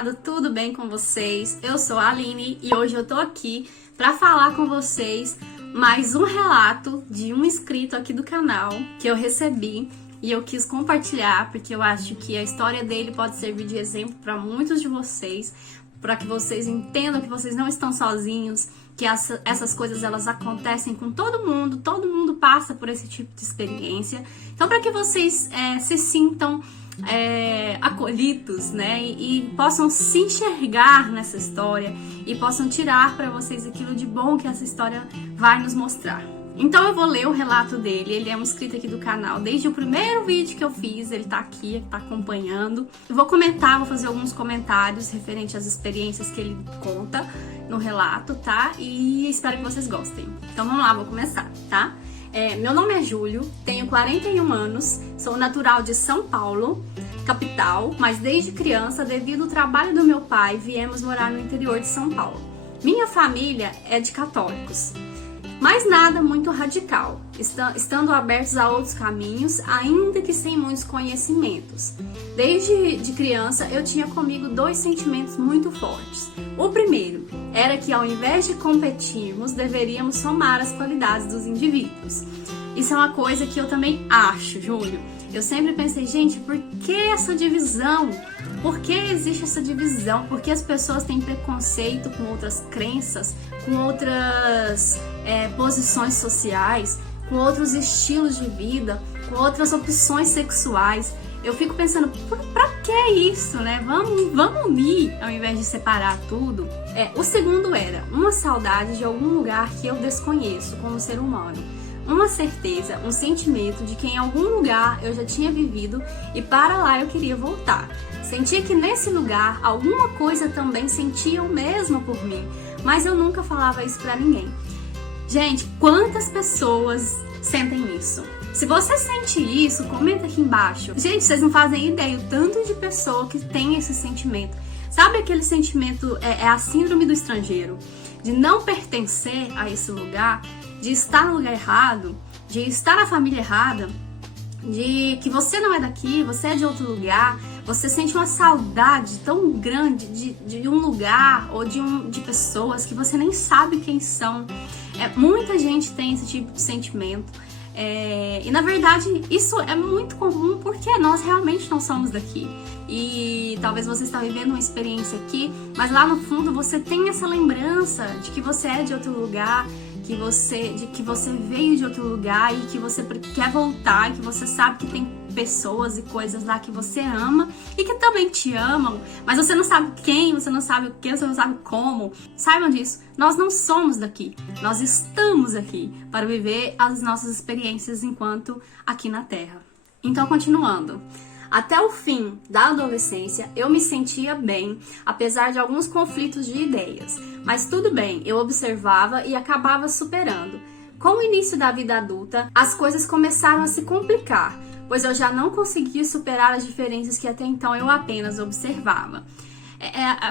moçada, tudo bem com vocês? Eu sou a Aline e hoje eu tô aqui para falar com vocês mais um relato de um inscrito aqui do canal que eu recebi e eu quis compartilhar porque eu acho que a história dele pode servir de exemplo para muitos de vocês, para que vocês entendam que vocês não estão sozinhos, que essas coisas elas acontecem com todo mundo passa por esse tipo de experiência. Então, para que vocês se sintam acolhidos, né, e possam se enxergar nessa história e possam tirar para vocês aquilo de bom que essa história vai nos mostrar. Então eu vou ler o relato dele. Ele é um inscrito aqui do canal desde o primeiro vídeo que eu fiz, ele tá aqui, tá acompanhando. Eu vou comentar, vou fazer alguns comentários referente às experiências que ele conta no relato, tá? E espero que vocês gostem. Então vamos lá, vou começar, tá? Meu nome é Júlio, tenho 41 anos, sou natural de São Paulo, capital, mas desde criança, devido ao trabalho do meu pai, viemos morar no interior de São Paulo. Minha família é de católicos, mas nada muito radical, estando abertos a outros caminhos, ainda que sem muitos conhecimentos. Desde criança, eu tinha comigo dois sentimentos muito fortes. O primeiro era que, ao invés de competirmos, deveríamos somar as qualidades dos indivíduos. Isso é uma coisa que eu também acho, Júlio. Eu sempre pensei, gente, por que essa divisão? Por que existe essa divisão? Por que as pessoas têm preconceito com outras crenças, com outras posições sociais, com outros estilos de vida, com outras opções sexuais? Eu fico pensando, pra que isso, né? Vamos unir ao invés de separar tudo. O segundo era uma saudade de algum lugar que eu desconheço como ser humano. Uma certeza, um sentimento de que em algum lugar eu já tinha vivido e para lá eu queria voltar. Sentia que nesse lugar alguma coisa também sentia o mesmo por mim, mas eu nunca falava isso pra ninguém. Gente, quantas pessoas sentem isso? Se você sente isso, comenta aqui embaixo. Gente, vocês não fazem ideia o tanto de pessoa que tem esse sentimento. Sabe aquele sentimento, é a síndrome do estrangeiro? De não pertencer a esse lugar, de estar no lugar errado, de estar na família errada, de que você não é daqui, você é de outro lugar, você sente uma saudade tão grande de um lugar ou de pessoas que você nem sabe quem são. Muita gente tem esse tipo de sentimento. E na verdade isso é muito comum porque nós realmente não somos daqui. E talvez você está vivendo uma experiência aqui, mas lá no fundo você tem essa lembrança de que você é de outro lugar, de que você veio de outro lugar e que você quer voltar, e que você sabe que tem pessoas e coisas lá que você ama e que também te amam, mas você não sabe quem, você não sabe o que, você não sabe como. Saibam disso, nós não somos daqui, nós estamos aqui para viver as nossas experiências enquanto aqui na Terra. Então, continuando. Até o fim da adolescência, eu me sentia bem, apesar de alguns conflitos de ideias. Mas tudo bem, eu observava e acabava superando. Com o início da vida adulta, as coisas começaram a se complicar, pois eu já não conseguia superar as diferenças que até então eu apenas observava.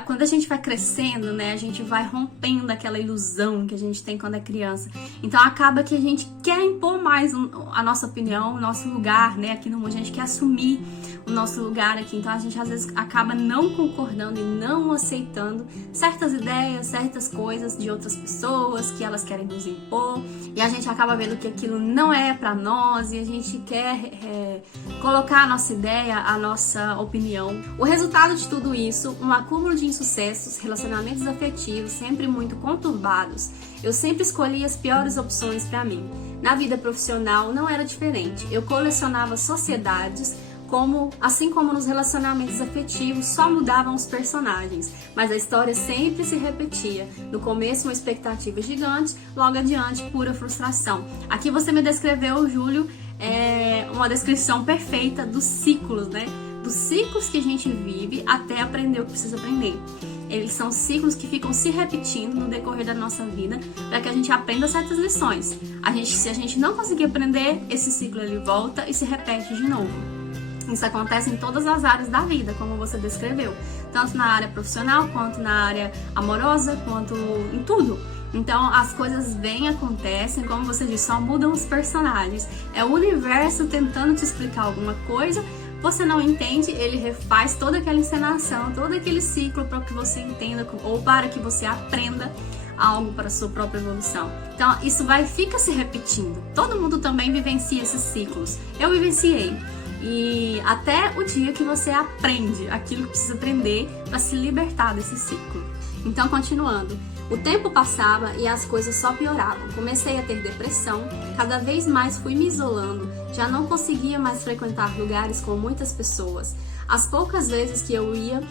Quando a gente vai crescendo, né, a gente vai rompendo aquela ilusão que a gente tem quando é criança. Então acaba que a gente quer impor mais a nossa opinião, o nosso lugar, né, aqui no mundo. A gente quer assumir o nosso lugar aqui. Então a gente às vezes acaba não concordando e não aceitando certas ideias, certas coisas de outras pessoas que elas querem nos impor. E a gente acaba vendo que aquilo não é pra nós e a gente quer colocar a nossa ideia, a nossa opinião. O resultado de tudo isso, um acúmulo de insucessos, relacionamentos afetivos sempre muito conturbados. Eu sempre escolhi as piores opções para mim. Na vida profissional não era diferente. Eu colecionava sociedades, assim como nos relacionamentos afetivos só mudavam os personagens, mas a história sempre se repetia. No começo uma expectativa gigante, logo adiante pura frustração. Aqui você me descreveu, Júlio, uma descrição perfeita dos ciclos, né? Dos ciclos que a gente vive até aprender o que precisa aprender. Eles são ciclos que ficam se repetindo no decorrer da nossa vida para que a gente aprenda certas lições. Se a gente não conseguir aprender, esse ciclo ele volta e se repete de novo. Isso acontece em todas as áreas da vida, como você descreveu. Tanto na área profissional, quanto na área amorosa, quanto em tudo. Então as coisas vêm, acontecem, como você disse, só mudam os personagens. É o universo tentando te explicar alguma coisa, Você não entende, ele refaz toda aquela encenação, todo aquele ciclo para que você entenda ou para que você aprenda algo para a sua própria evolução. Então, isso fica se repetindo. Todo mundo também vivencia esses ciclos. Eu vivenciei. E até o dia que você aprende aquilo que precisa aprender para se libertar desse ciclo. Então, continuando. O tempo passava e as coisas só pioravam. Comecei a ter depressão, cada vez mais fui me isolando, já não conseguia mais frequentar lugares com muitas pessoas. As poucas vezes que eu ia,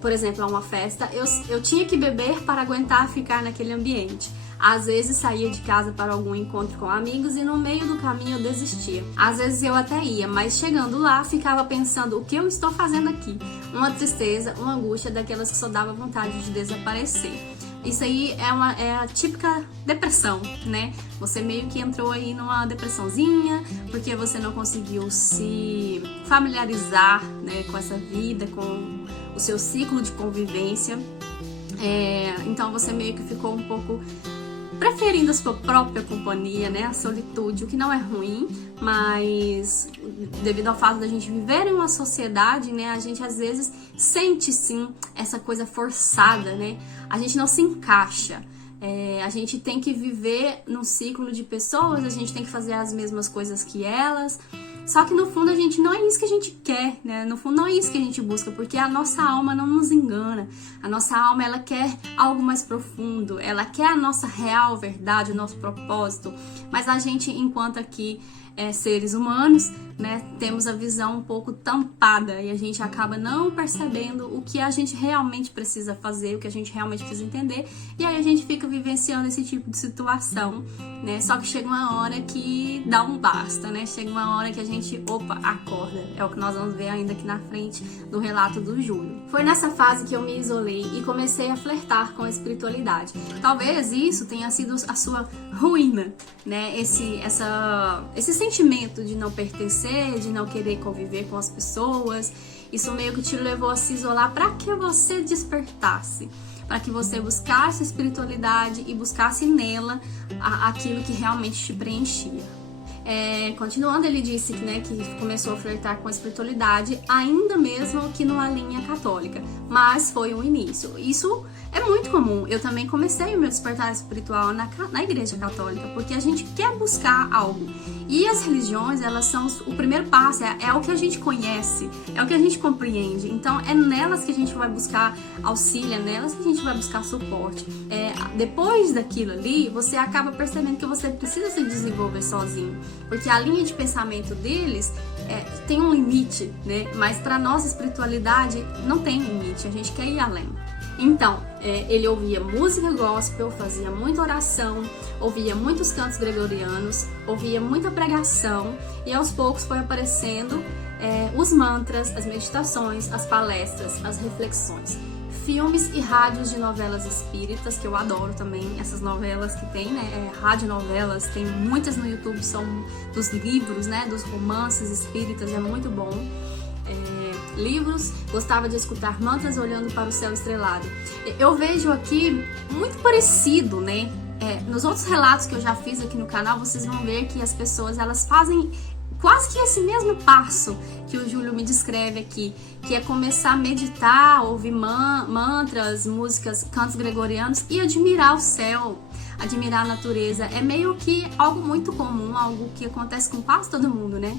por exemplo, a uma festa, eu tinha que beber para aguentar ficar naquele ambiente. Às vezes saía de casa para algum encontro com amigos e no meio do caminho eu desistia. Às vezes eu até ia, mas chegando lá ficava pensando o que eu estou fazendo aqui. Uma tristeza, uma angústia daquelas que só dava vontade de desaparecer. Isso aí é a típica depressão, né? Você meio que entrou aí numa depressãozinha, porque você não conseguiu se familiarizar, né, com essa vida, com o seu ciclo de convivência. Então você meio que ficou um pouco preferindo a sua própria companhia, né? A solitude, o que não é ruim, mas devido ao fato da gente viver em uma sociedade, né? A gente às vezes sente sim essa coisa forçada, né? A gente não se encaixa. A gente tem que viver num ciclo de pessoas, a gente tem que fazer as mesmas coisas que elas. Só que no fundo a gente não é isso que a gente quer, né? No fundo não é isso que a gente busca, porque a nossa alma não nos engana. A nossa alma, ela quer algo mais profundo, ela quer a nossa real verdade, o nosso propósito. Mas a gente, enquanto aqui seres humanos, né, temos a visão um pouco tampada e a gente acaba não percebendo o que a gente realmente precisa fazer, o que a gente realmente precisa entender, e aí a gente fica vivenciando esse tipo de situação, né? Só que chega uma hora que dá um basta, né? Chega uma hora que a gente, acorda. É o que nós vamos ver ainda aqui na frente do relato do Júlio. Foi nessa fase que eu me isolei e comecei a flertar com a espiritualidade. Talvez isso tenha sido a sua ruína, né? Esse sentimento de não pertencer, de não querer conviver com as pessoas, isso meio que te levou a se isolar para que você despertasse, para que você buscasse a espiritualidade e buscasse nela aquilo que realmente te preenchia. Continuando, ele disse que começou a flertar com a espiritualidade, ainda mesmo que numa linha católica, mas foi um início. Isso é muito comum. Eu também comecei o meu despertar espiritual na igreja católica, porque a gente quer buscar algo. E as religiões, elas são o primeiro passo, é o que a gente conhece, é o que a gente compreende. Então, é nelas que a gente vai buscar auxílio, é nelas que a gente vai buscar suporte. Depois daquilo ali, você acaba percebendo que você precisa se desenvolver sozinho, porque a linha de pensamento deles tem um limite, né? Mas para nossa espiritualidade não tem limite, a gente quer ir além. Então, ele ouvia música gospel, fazia muita oração, ouvia muitos cantos gregorianos, ouvia muita pregação e aos poucos foi aparecendo os mantras, as meditações, as palestras, as reflexões. Filmes e rádios de novelas espíritas, que eu adoro também, essas novelas que tem, né? Radionovelas, tem muitas no YouTube, são dos livros, né? Dos romances espíritas, é muito bom. Livros, gostava de escutar mantras olhando para o céu estrelado. Eu vejo aqui muito parecido, né? Nos outros relatos que eu já fiz aqui no canal, vocês vão ver que as pessoas, elas fazem quase que esse mesmo passo que o Júlio me descreve aqui, que é começar a meditar, ouvir mantras, músicas, cantos gregorianos e admirar o céu, admirar a natureza. É meio que algo muito comum, algo que acontece com quase todo mundo, né?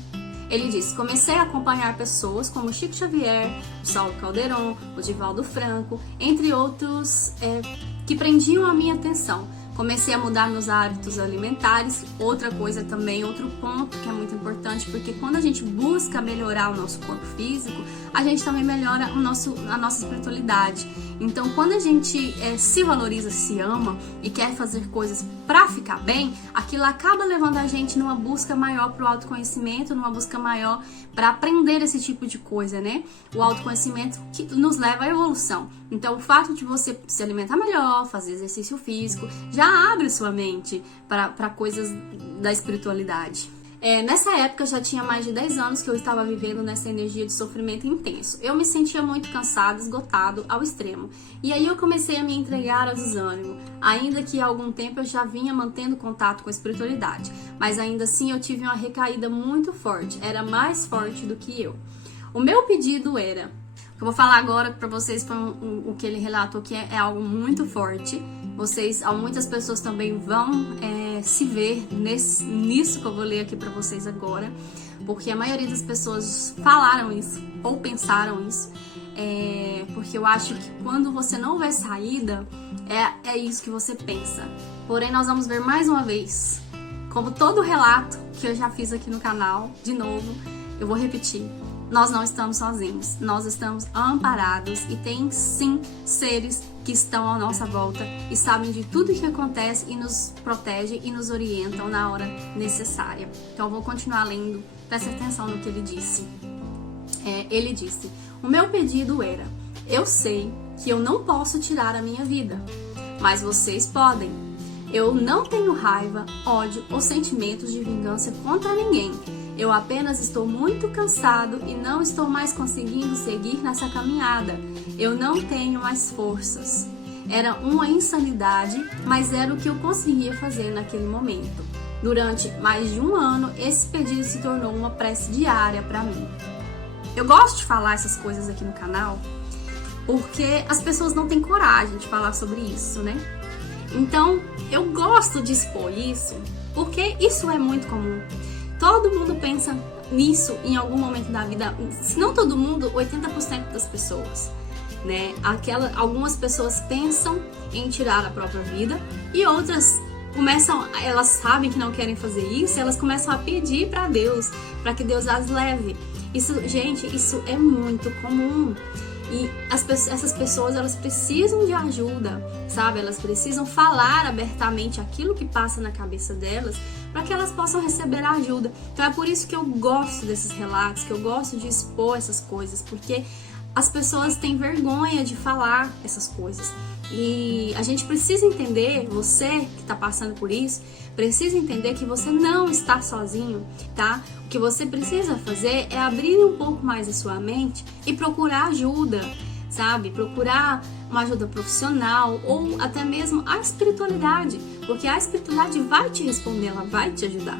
Ele diz: comecei a acompanhar pessoas como Chico Xavier, o Saulo Calderon, o Divaldo Franco, entre outros que prendiam a minha atenção. Comecei a mudar meus hábitos alimentares, outra coisa também, outro ponto que é muito importante, porque quando a gente busca melhorar o nosso corpo físico, a gente também melhora a nossa espiritualidade. Então, quando a gente se valoriza, se ama e quer fazer coisas para ficar bem, aquilo acaba levando a gente numa busca maior para o autoconhecimento, numa busca maior para aprender esse tipo de coisa, né? O autoconhecimento que nos leva à evolução. Então, o fato de você se alimentar melhor, fazer exercício físico, já abre sua mente para coisas da espiritualidade. Nessa época já tinha mais de 10 anos que eu estava vivendo nessa energia de sofrimento intenso. Eu me sentia muito cansado, esgotado ao extremo. E aí eu comecei a me entregar ao desânimo, ainda que há algum tempo eu já vinha mantendo contato com a espiritualidade. Mas ainda assim eu tive uma recaída muito forte, era mais forte do que eu. O meu pedido era... O que eu vou falar agora para vocês foi o que ele relatou, que é algo muito forte. Muitas pessoas também vão se ver nisso que eu vou ler aqui para vocês agora, porque a maioria das pessoas falaram isso ou pensaram isso, porque eu acho que quando você não vê saída, é isso que você pensa. Porém, nós vamos ver mais uma vez, como todo relato que eu já fiz aqui no canal, de novo, eu vou repetir. Nós não estamos sozinhos, nós estamos amparados e tem sim seres que estão à nossa volta e sabem de tudo que acontece e nos protegem e nos orientam na hora necessária. Então eu vou continuar lendo, presta atenção no que ele disse. Ele disse: o meu pedido era: eu sei que eu não posso tirar a minha vida, mas vocês podem. Eu não tenho raiva, ódio ou sentimentos de vingança contra ninguém. Eu apenas estou muito cansado e não estou mais conseguindo seguir nessa caminhada. Eu não tenho mais forças. Era uma insanidade, mas era o que eu conseguia fazer naquele momento. Durante mais de um ano, esse pedido se tornou uma prece diária para mim. Eu gosto de falar essas coisas aqui no canal, porque as pessoas não têm coragem de falar sobre isso, né? Então, eu gosto de expor isso, porque isso é muito comum. Todo mundo pensa nisso em algum momento da vida, se não todo mundo, 80% das pessoas, né? Algumas pessoas pensam em tirar a própria vida e outras elas sabem que não querem fazer isso, elas começam a pedir para Deus, para que Deus as leve. Isso, gente, isso é muito comum. E essas pessoas, elas precisam de ajuda, sabe? Elas precisam falar abertamente aquilo que passa na cabeça delas para que elas possam receber ajuda. Então é por isso que eu gosto desses relatos, que eu gosto de expor essas coisas, porque as pessoas têm vergonha de falar essas coisas. E a gente precisa entender, você que está passando por isso, precisa entender que você não está sozinho, tá? O que você precisa fazer é abrir um pouco mais a sua mente e procurar ajuda, sabe? Procurar uma ajuda profissional ou até mesmo a espiritualidade, porque a espiritualidade vai te responder, ela vai te ajudar.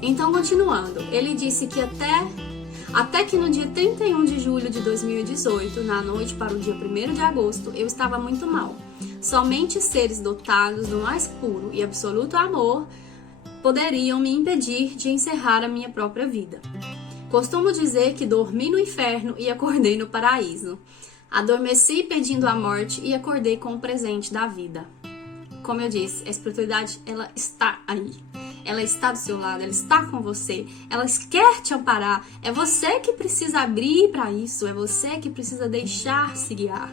Então, continuando, ele disse que até que no dia 31 de julho de 2018, na noite para o dia 1º de agosto, eu estava muito mal. Somente seres dotados do mais puro e absoluto amor poderiam me impedir de encerrar a minha própria vida. Costumo dizer que dormi no inferno e acordei no paraíso. Adormeci pedindo a morte e acordei com o presente da vida. Como eu disse, a espiritualidade, ela está aí. Ela está do seu lado, ela está com você, ela quer te amparar. É você que precisa abrir para isso, é você que precisa deixar-se guiar.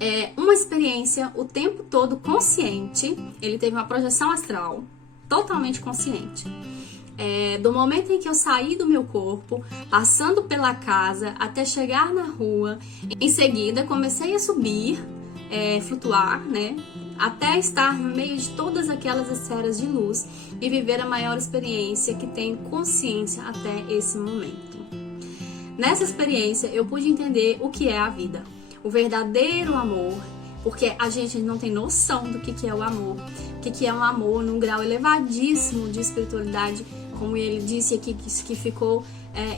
É uma experiência o tempo todo consciente. Ele teve uma projeção astral totalmente consciente. Do momento em que eu saí do meu corpo, passando pela casa até chegar na rua, em seguida comecei a subir, flutuar, né? Até estar no meio de todas aquelas esferas de luz e viver a maior experiência que tenho consciência até esse momento. Nessa experiência eu pude entender o que é a vida, o verdadeiro amor, porque a gente não tem noção do que é o amor, o que é um amor num grau elevadíssimo de espiritualidade, como ele disse aqui, que ficou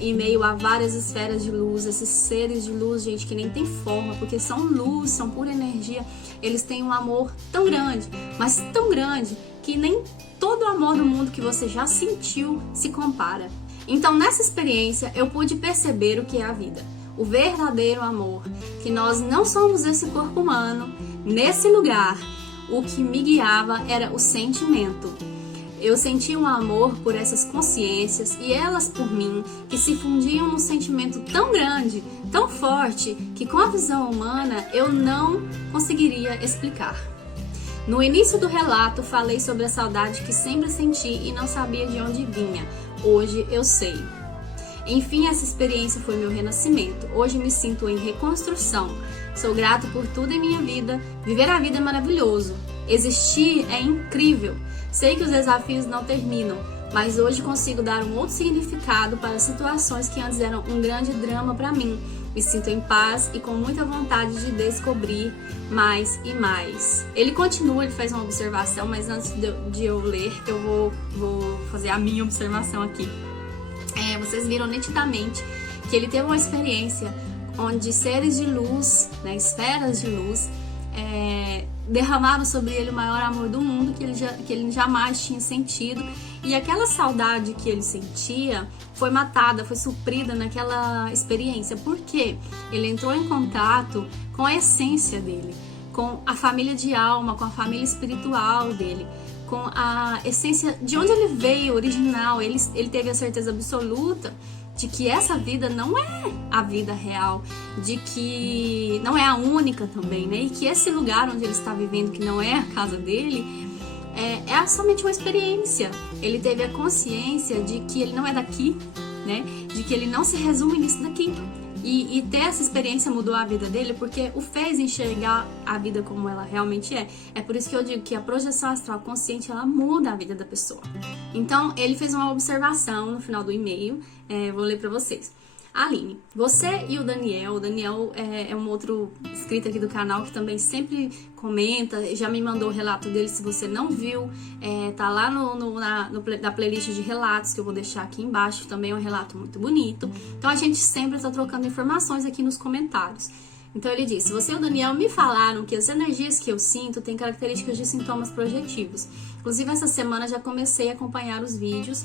em meio a várias esferas de luz, esses seres de luz, gente, que nem tem forma, porque são luz, são pura energia. Eles têm um amor tão grande, mas tão grande, que nem todo o amor do mundo que você já sentiu se compara. Então, nessa experiência, eu pude perceber o que é a vida, o verdadeiro amor, que nós não somos esse corpo humano. Nesse lugar, o que me guiava era o sentimento. Eu sentia um amor por essas consciências e elas por mim, que se fundiam num sentimento tão grande, tão forte, que com a visão humana eu não conseguiria explicar. No início do relato, falei sobre a saudade que sempre senti e não sabia de onde vinha. Hoje eu sei. Enfim, essa experiência foi meu renascimento. Hoje me sinto em reconstrução. Sou grato por tudo em minha vida. Viver a vida é maravilhoso. Existir é incrível. Sei que os desafios não terminam, mas hoje consigo dar um outro significado para situações que antes eram um grande drama para mim. Me sinto em paz e com muita vontade de descobrir mais e mais. Ele continua, ele faz uma observação, mas antes de eu ler, eu vou fazer a minha observação aqui. Vocês viram nitidamente que ele teve uma experiência onde seres de luz, né, esferas de luz, derramaram sobre ele o maior amor do mundo que ele jamais tinha sentido. E aquela saudade que ele sentia foi matada, foi suprida naquela experiência. Porque ele entrou em contato com a essência dele, com a família de alma, com a família espiritual dele, com a essência de onde ele veio, original. Ele teve a certeza absoluta de que essa vida não é a vida real, de que não é a única também, né? E que esse lugar onde ele está vivendo, que não é a casa dele, é somente uma experiência. Ele teve a consciência de que ele não é daqui, né? De que ele não se resume nisso daqui. E ter essa experiência mudou a vida dele, porque o fez enxergar a vida como ela realmente é. É por isso que eu digo que a projeção astral consciente, ela muda a vida da pessoa. Então, ele fez uma observação no final do e-mail, vou ler pra vocês. Aline, você e o Daniel é um outro inscrito aqui do canal que também sempre comenta, já me mandou o relato dele, se você não viu, tá lá na playlist de relatos que eu vou deixar aqui embaixo, também é um relato muito bonito. Então a gente sempre está trocando informações aqui nos comentários. Então ele disse, você e o Daniel me falaram que as energias que eu sinto têm características de sintomas projetivos. Inclusive essa semana já comecei a acompanhar os vídeos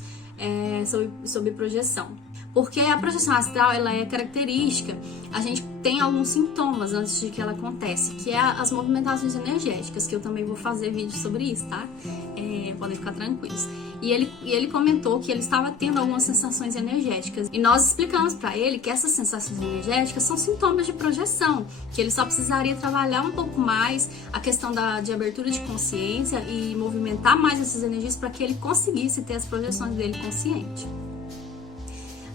sobre projeção. Porque a projeção astral, ela é característica, a gente tem alguns sintomas antes de que ela acontece, que é as movimentações energéticas, que eu também vou fazer vídeo sobre isso, tá? Podem ficar tranquilos. E ele comentou que ele estava tendo algumas sensações energéticas. E nós explicamos para ele que essas sensações energéticas são sintomas de projeção, que ele só precisaria trabalhar um pouco mais a questão de abertura de consciência e movimentar mais essas energias para que ele conseguisse ter as projeções dele consciente.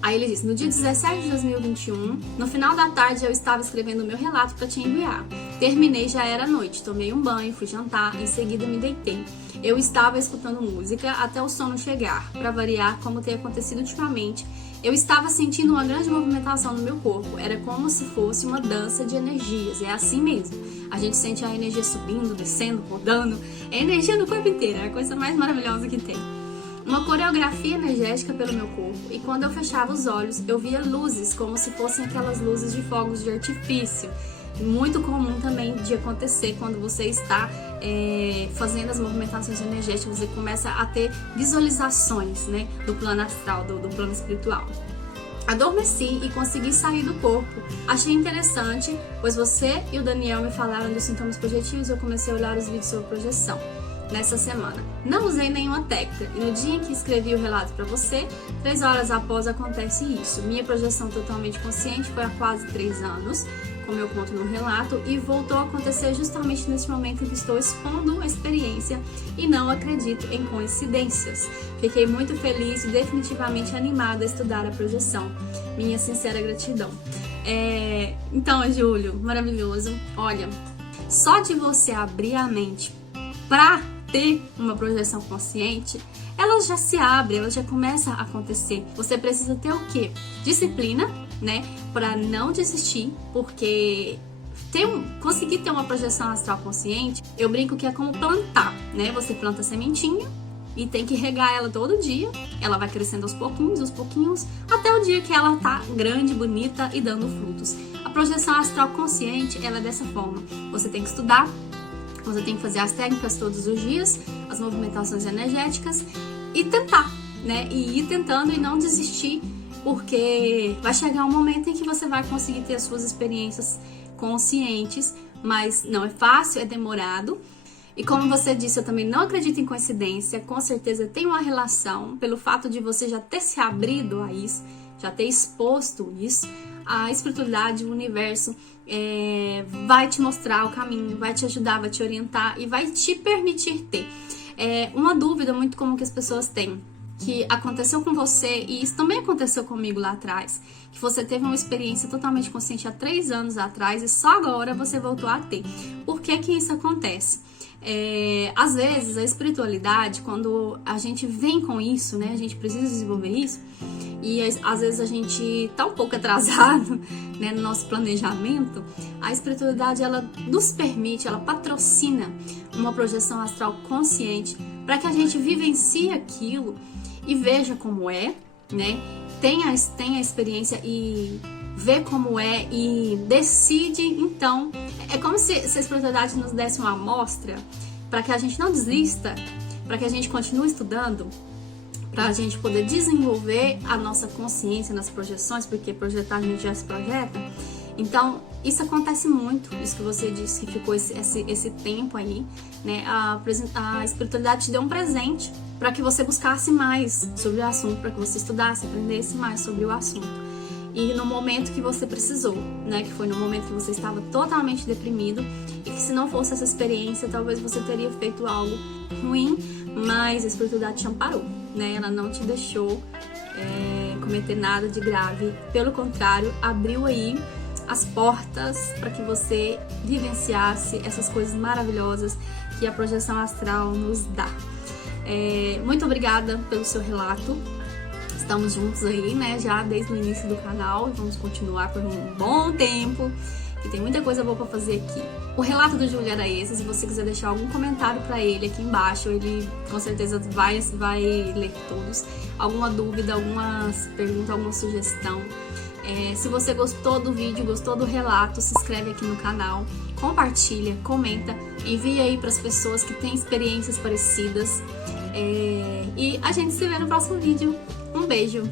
Aí ele disse, no dia 17 de 2021, no final da tarde eu estava escrevendo o meu relato para te enviar. Terminei, já era noite, tomei um banho, fui jantar, em seguida me deitei. Eu estava escutando música até o sono chegar. Para variar, como tem acontecido ultimamente, eu estava sentindo uma grande movimentação no meu corpo. Era como se fosse uma dança de energias, é assim mesmo. A gente sente a energia subindo, descendo, rodando. É energia no corpo inteiro, é a coisa mais maravilhosa que tem. Uma coreografia energética pelo meu corpo, e quando eu fechava os olhos, eu via luzes, como se fossem aquelas luzes de fogos de artifício. Muito comum também de acontecer quando você está fazendo as movimentações energéticas, você começa a ter visualizações, né, do plano astral, do plano espiritual. Adormeci e consegui sair do corpo. Achei interessante, pois você e o Daniel me falaram dos sintomas projetivos e eu comecei a olhar os vídeos sobre projeção nessa semana. Não usei nenhuma técnica e no dia em que escrevi o relato para você, 3 horas após acontece isso. Minha projeção totalmente consciente foi há quase 3 anos, como eu conto no relato, e voltou a acontecer justamente nesse momento em que estou expondo a experiência e não acredito em coincidências. Fiquei muito feliz e definitivamente animada a estudar a projeção. Minha sincera gratidão. Então, Júlio, maravilhoso. Olha, só de você abrir a mente para ter uma projeção consciente, ela já se abre, ela já começa a acontecer. Você precisa ter o quê? Disciplina, né? Para não desistir, porque conseguir ter uma projeção astral consciente, eu brinco que é como plantar, né? Você planta a sementinha e tem que regar ela todo dia. Ela vai crescendo aos pouquinhos, até o dia que ela tá grande, bonita e dando frutos. A projeção astral consciente, ela é dessa forma. Você tem que estudar, você tem que fazer as técnicas todos os dias, as movimentações energéticas e tentar, né? E ir tentando e não desistir, porque vai chegar um momento em que você vai conseguir ter as suas experiências conscientes, mas não é fácil, é demorado. E como você disse, eu também não acredito em coincidência, com certeza tem uma relação pelo fato de você já ter se abrido a isso, já ter exposto isso. A espiritualidade, o universo vai te mostrar o caminho, vai te ajudar, vai te orientar e vai te permitir ter. Uma dúvida muito comum que as pessoas têm, que aconteceu com você, e isso também aconteceu comigo lá atrás, que você teve uma experiência totalmente consciente há 3 anos atrás e só agora você voltou a ter. Por que que isso acontece? Às vezes a espiritualidade, quando a gente vem com isso, né, a gente precisa desenvolver isso, e às vezes a gente tá um pouco atrasado, né, no nosso planejamento. A espiritualidade, ela nos permite, ela patrocina uma projeção astral consciente para que a gente vivencie aquilo e veja como é, né, tenha a experiência e vê como é e decide. Então, é como se a espiritualidade nos desse uma amostra para que a gente não desista, para que a gente continue estudando, para a gente poder desenvolver a nossa consciência nas projeções, porque projetar a gente já se projeta. Então, isso acontece muito, isso que você disse, que ficou esse tempo aí, né? A espiritualidade te deu um presente para que você buscasse mais sobre o assunto, para que você estudasse, aprendesse mais sobre o assunto. E no momento que você precisou, né? Que foi no momento que você estava totalmente deprimido, e que se não fosse essa experiência, talvez você teria feito algo ruim, mas a espiritualidade te amparou, né? Ela não te deixou cometer nada de grave, pelo contrário, abriu aí as portas para que você vivenciasse essas coisas maravilhosas que a projeção astral nos dá. Muito obrigada pelo seu relato. Estamos juntos aí, né, já desde o início do canal, e vamos continuar por um bom tempo, que tem muita coisa boa pra fazer aqui. O relato do Júlio era esse. Se você quiser deixar algum comentário pra ele aqui embaixo, ele com certeza vai ler todos. Alguma dúvida, alguma pergunta, alguma sugestão. Se você gostou do vídeo, gostou do relato, se inscreve aqui no canal, compartilha, comenta, envia aí pras pessoas que têm experiências parecidas. E a gente se vê no próximo vídeo. Um beijo!